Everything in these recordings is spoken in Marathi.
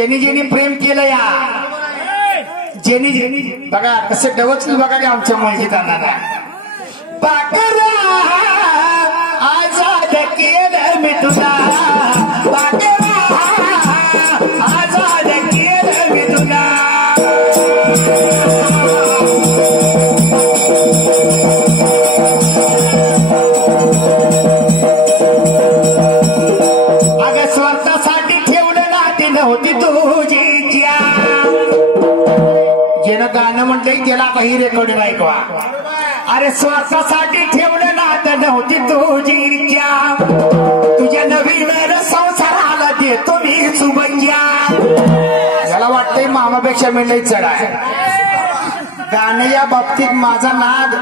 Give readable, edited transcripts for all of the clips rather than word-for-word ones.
जेनी जेनी प्रेम केलं या जेनी जेनी बघा कसं डवचलं बघा रे आमच्या मुलगीताना बाकरा आजाद केलं मी तुला बाकरा आजाद केलं मी तुला अगं स्वार्थासाठी ठेवलं नाती नव्हती तुझी जेनं गाणं म्हटलंय त्याला काही रेकॉर्ड ऐकवा अरे स्वार्थासाठी ठेवलं नातं नव्हती तुझी इच्छा तुझ्या नवीन संसाराला देतो मी शुभेच्छा याला वाटतंय मामापेक्षा मी लई चढ आहे गाणं या बाबतीत माझा नाद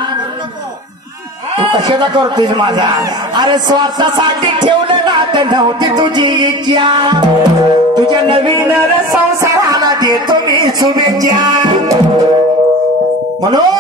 तू कशाचा करतोय माझा अरे स्वार्थासाठी ठेवलं नातं नव्हती तुझी इच्छा तुझ्या नवीन संसाराला देतो मी शुभेच्छा म्हणून